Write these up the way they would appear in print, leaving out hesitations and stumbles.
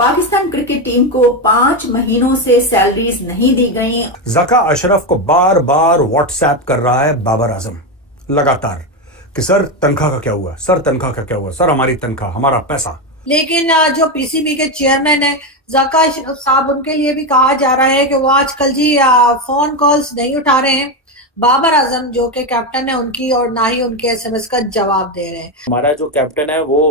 Pakistan cricket team को 5 महीनों से सैलरीज नहीं दी गई। ज़का अशरफ को बार बार व्हाट्सएप कर रहा है बाबर आजम लगातार कि सर तनख्वाह का क्या हुआ, सर तनख्वाह का क्या हुआ, सर हमारी तनख्वाह, हमारा पैसा। लेकिन जो पीसीबी के चेयरमैन है ज़का अशरफ साहब, उनके लिए भी कहा जा रहा है कि वो आजकल जी फोन कॉल्स नहीं उठा रहे हैं बाबर आजम जो कि कैप्टन है उनकी, और ना ही उनके एसएमएस का जवाब दे रहे हैं। हमारा जो कैप्टन है वो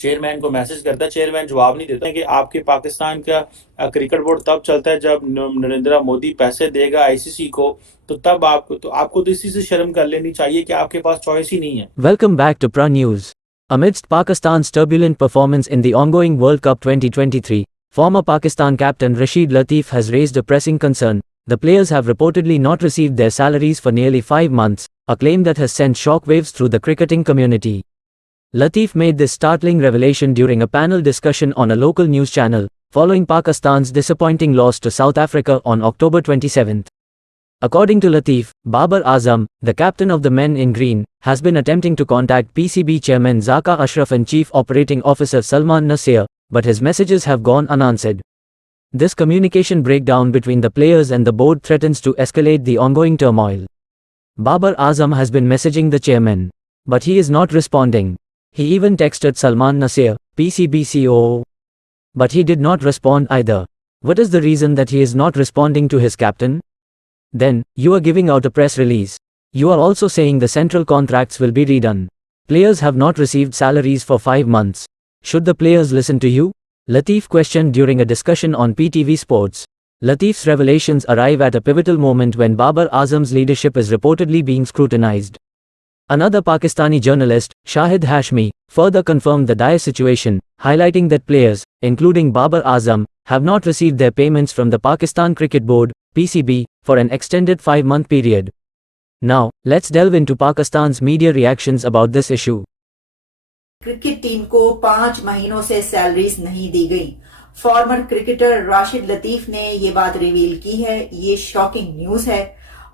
चेयरमैन को मैसेज करता है, चेयरमैन जवाब नहीं देता है कि आपके पाकिस्तान का क्रिकेट बोर्ड तब चलता है जब नरेंद्र मोदी पैसे देगा आईसीसी को, तो तब आपको तो इसी से शर्म कर लेनी चाहिए कि आपके पास चॉइस ही नहीं है। Welcome back to Pra News. Amidst Pakistan's turbulent performance in the ongoing World Cup 2023, former Pakistan captain Rashid Latif has raised a pressing concern. The players have reportedly not received their salaries for nearly 5 months, a claim that has sent shockwaves through the cricketing community. Latif made this startling revelation during a panel discussion on a local news channel, following Pakistan's disappointing loss to South Africa on October 27. According to Latif, Babar Azam, the captain of the men in green, has been attempting to contact PCB chairman Zaka Ashraf and chief operating officer Salman Nasir, but his messages have gone unanswered. This communication breakdown between the players and the board threatens to escalate the ongoing turmoil. Babar Azam has been messaging the chairman, but he is not responding. He even texted Salman Nasir, PCB COO, but he did not respond either. What is the reason that he is not responding to his captain? Then, you are giving out a press release. You are also saying the central contracts will be redone. Players have not received salaries for 5 months. Should the players listen to you? Latif questioned during a discussion on PTV Sports. Latif's revelations arrive at a pivotal moment when Babar Azam's leadership is reportedly being scrutinized. Another Pakistani journalist, Shahid Hashmi, further confirmed the dire situation, highlighting that players, including Babar Azam, have not received their payments from the Pakistan Cricket Board, PCB, for an extended 5-month period. Now, let's delve into Pakistan's media reactions about this issue. Cricket team को 5 महीनों से salaries नहीं दी गई। Farmer cricketer Rashid Latif ने ये बात reveal की है। ये शॉकिंग न्यूज है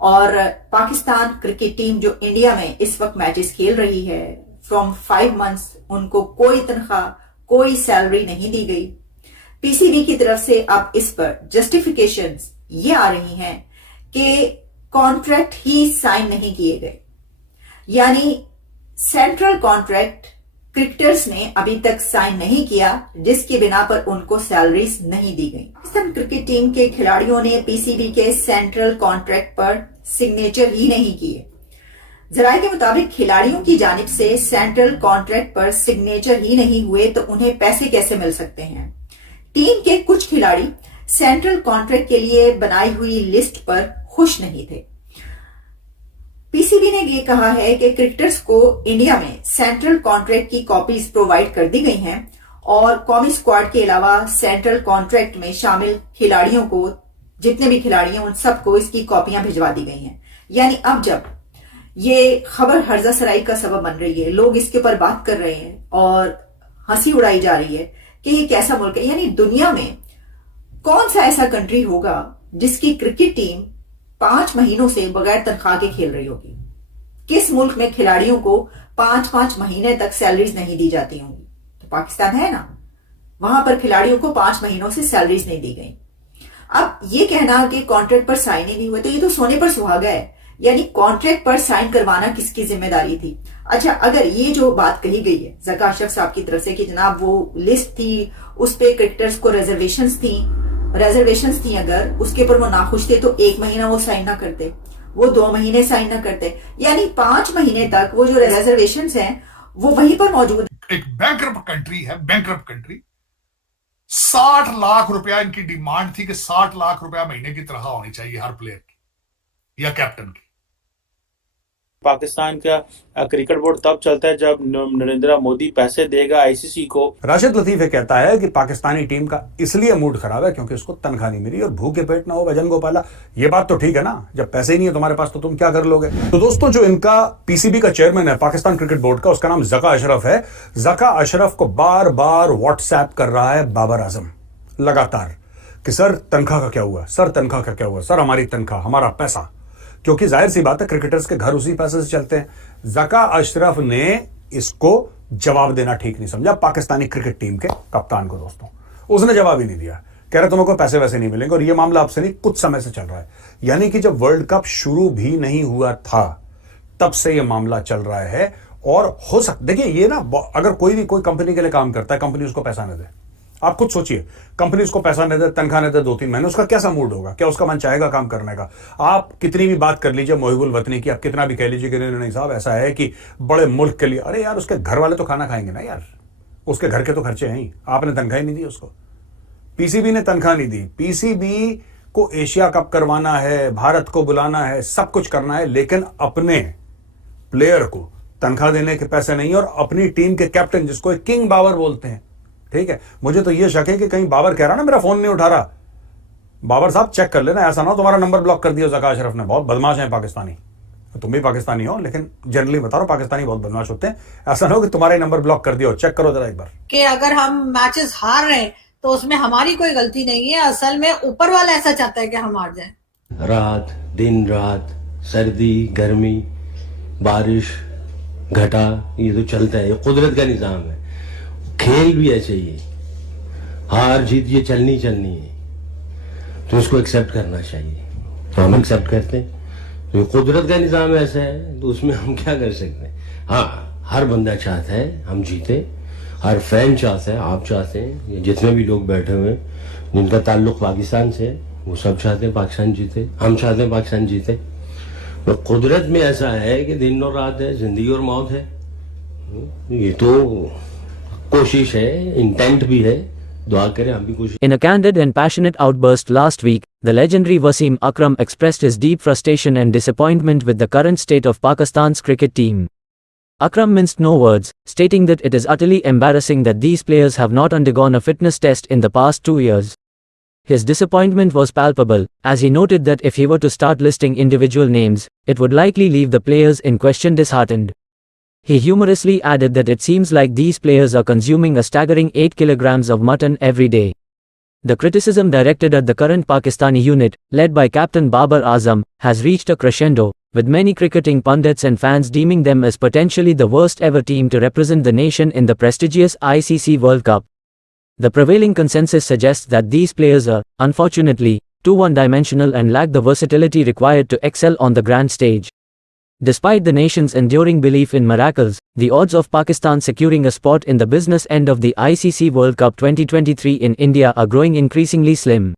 और पाकिस्तान क्रिकेट टीम जो इंडिया में इस वक्त मैचेस खेल रही है, फ्रॉम 5 मंथ्स उनको कोई तनख्वाह, कोई सैलरी नहीं दी गई। पीसीबी की तरफ से अब इस पर जस्टिफिकेशंस ये आ रही हैं कि कॉन्ट्रैक्ट ही साइन नहीं किए गए, यानी सेंट्रल कॉन्ट्रैक्ट क्रिकेटर्स ने अभी तक साइन नहीं किया, जिसकी बिना पर उनको सैलरीज नहीं दी गई। पाकिस्तान क्रिकेट टीम के खिलाड़ियों ने पीसीबी के सेंट्रल कॉन्ट्रैक्ट पर सिग्नेचर ही नहीं किए। जराये के मुताबिक खिलाड़ियों की जानिब से सेंट्रल कॉन्ट्रैक्ट पर सिग्नेचर ही नहीं हुए तो उन्हें पैसे कैसे मिल सकते हैं। टीम के कुछ खिलाड़ी सेंट्रल कॉन्ट्रैक्ट के लिए बनाई हुई लिस्ट पर खुश नहीं थे। पीसीबी ने ये कहा है कि क्रिकेटर्स को इंडिया में सेंट्रल कॉन्ट्रैक्ट की कॉपीज प्रोवाइड कर दी गई हैं और कौमी स्क्वाड के अलावा सेंट्रल कॉन्ट्रैक्ट में शामिल खिलाड़ियों को, जितने भी खिलाड़ी हैं उन सबको इसकी कॉपियां भिजवा दी गई हैं। यानी अब जब ये खबर हर्जा सराई का सबब बन रही है, लोग इसके ऊपर बात कर रहे हैं और हंसी उड़ाई जा रही है कि ये कैसा मुल्क है। यानी दुनिया में कौन सा ऐसा कंट्री होगा जिसकी क्रिकेट टीम 5 महीनों से बगैर तनख्वाह के खेल रही होगी। किस मुल्क में खिलाड़ियों को 5-5 महीने तक सैलरीज नहीं दी जाती होंगी? तो पाकिस्तान है ना, वहां पर खिलाड़ियों को 5 महीनों से सैलरीज नहीं दी गई। अब ये कहना कि कॉन्ट्रैक्ट पर साइन ही नहीं हुए, तो ये तो सोने पर सुहागा है। यानी कॉन्ट्रैक्ट पर साइन करवाना किसकी जिम्मेदारी थी? अच्छा, अगर ये जो बात कही गई है ज़का अशरफ साहब की तरफ से कि जनाब वो लिस्ट थी, उस पे क्रिकेटर्स को रिजर्वेशंस थी, अगर उसके ऊपर वो नाखुश थे तो 1 महीना वो साइन ना करते, वो 2 महीने साइन ना करते, यानी 5 महीने तक वो जो रिजर्वेशंस हैं वो वहीं पर मौजूद है। एक बैंकरप्ट कंट्री है, बैंकरप्ट कंट्री। 60 लाख रुपया इनकी डिमांड थी कि 60 लाख रुपया महीने की तनख्वाह होनी चाहिए हर प्लेयर की या कैप्टन की। पाकिस्तान का क्रिकेट बोर्ड तब चलता है जब नरेंद्र मोदी पैसे देगा आईसीसी को। राशिद लतीफ कहता है कि पाकिस्तानी टीम का इसलिए मूड खराब है क्योंकि उसको तनख्वाह नहीं मिली और भूखे पेट ना हो भजन गोपाला। ये बात तो ठीक है ना, जब पैसे ही नहीं है तुम्हारे पास तो तुम क्या कर लोगे। तो दोस्तों, जो इनका पीसीबी का चेयरमैन है पाकिस्तान क्रिकेट बोर्ड का, उसका नाम ज़का अशरफ है। ज़का अशरफ को बार बार व्हाट्सएप कर रहा है बाबर आजम लगातार कि सर तनख्वाह का क्या हुआ, सर तनख्वाह का क्या हुआ, सर हमारी तनख्वाह, हमारा पैसा। क्योंकि जाहिर सी बात है क्रिकेटर्स के घर उसी पैसे से चलते हैं। ज़का अशरफ ने इसको जवाब देना ठीक नहीं समझा पाकिस्तानी क्रिकेट टीम के कप्तान को। दोस्तों, उसने जवाब ही नहीं दिया, कह रहे तुम्हें कोई पैसे वैसे नहीं मिलेंगे, और ये मामला आपसे नहीं कुछ समय से चल रहा है। यानी कि जब वर्ल्ड कप शुरू भी नहीं हुआ था तब से ये मामला चल रहा है। और हो सकता, देखिए ये ना, अगर कोई भी कोई कंपनी के लिए काम करता है, कंपनी उसको पैसा न दे, आप खुद सोचिए, कंपनी उसको पैसा न दे, तनख्वाह न दे 2-3 महीने, उसका कैसा मूड होगा? क्या उसका मन चाहेगा काम करने का? आप कितनी भी बात कर लीजिए मोहिबुल वतनी की, आप कितना भी कह लीजिए कि नहीं साहब ऐसा है कि बड़े मुल्क के लिए, अरे यार उसके घर वाले तो खाना खाएंगे ना यार, उसके घर के तो खर्चे हैं ही। आपने तनख्वाह नहीं दी उसको, पीसीबी ने तनख्वाह नहीं दी। पीसीबी को एशिया कप करवाना है, भारत को बुलाना है, सब कुछ करना है, लेकिन अपने प्लेयर को तनख्वाह देने के पैसे नहीं, और अपनी टीम के कैप्टन जिसको किंग बाबर बोलते हैं, ठीक है, मुझे तो यह शक है कि कहीं बाबर कह रहा ना मेरा फोन नहीं उठा रहा, बाबर साहब चेक कर लेना, ऐसा ना हो तुम्हारा नंबर ब्लॉक कर दिया ज़का अशरफ ने। बहुत बदमाश है पाकिस्तानी, तुम भी पाकिस्तानी हो, लेकिन जनरली बता रहा हूं पाकिस्तानी बहुत बदमाश होते हैं। ऐसा ना हो कि तुम्हारा ही नंबर ब्लॉक कर दिया हो, चेक करो जरा एक बार कि अगर हम मैचेस हार रहे हैं तो उसमें हमारी कोई गलती नहीं है, असल में ऊपर वाला ऐसा चाहता है कि हम हार जाएं। रात दिन रात, सर्दी गर्मी, बारिश घटा, ये तो चलता है, ये कुदरत का निजाम है। खेल भी ऐसे ही है, हार जीत ये चलनी है, तो इसको एक्सेप्ट करना चाहिए, तो हम एक्सेप्ट करते हैं। तो ये कुदरत का निजाम ऐसा है, तो उसमें हम क्या कर सकते हैं? हाँ, हर बंदा चाहता है हम जीते, हर फैन चाहता है, आप चाहते हैं, ये जितने भी लोग बैठे हुए हैं जिनका ताल्लुक पाकिस्तान से, वो सब चाहते हैं पाकिस्तान जीते, हम चाहते हैं पाकिस्तान जीते। तो कुदरत में ऐसा है कि दिन और रात है, जिंदगी और मौत है। ये तो कोशिश है, इंटेंट भी है, दुआ करें हम भी कोशिश। In a candid and passionate outburst last week, the legendary Wasim Akram expressed his deep frustration and disappointment with the current state of Pakistan's cricket team. Akram minced no words, stating that it is utterly embarrassing that these players have not undergone a fitness test in the past 2 years. His disappointment was palpable, as he noted that if he were to start listing individual names, it would likely leave the players in question disheartened. He humorously added that it seems like these players are consuming a staggering 8 kilograms of mutton every day. The criticism directed at the current Pakistani unit, led by Captain Babar Azam, has reached a crescendo, with many cricketing pundits and fans deeming them as potentially the worst ever team to represent the nation in the prestigious ICC World Cup. The prevailing consensus suggests that these players are, unfortunately, too one-dimensional and lack the versatility required to excel on the grand stage. Despite the nation's enduring belief in miracles, the odds of Pakistan securing a spot in the business end of the ICC World Cup 2023 in India are growing increasingly slim.